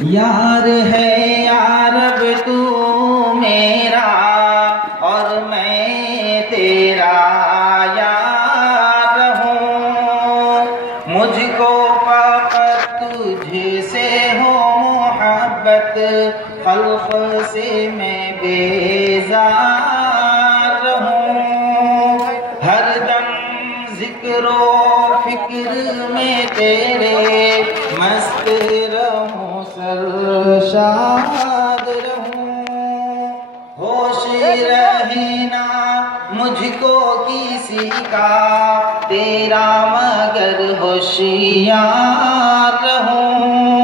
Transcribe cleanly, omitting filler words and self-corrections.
یار ہے یا رب تو میرا اور میں تیرا یار ہوں، مجھ کو فقط تجھ سے ہو محبت، خلق سے میں بیزار ہوں، ہر دم ذکر و فکر میں تیرے مست رہوں، سرشاد رہوں، ہوش رہے نا مجھ کو کسی کا تیرا مگر ہوشیار رہوں،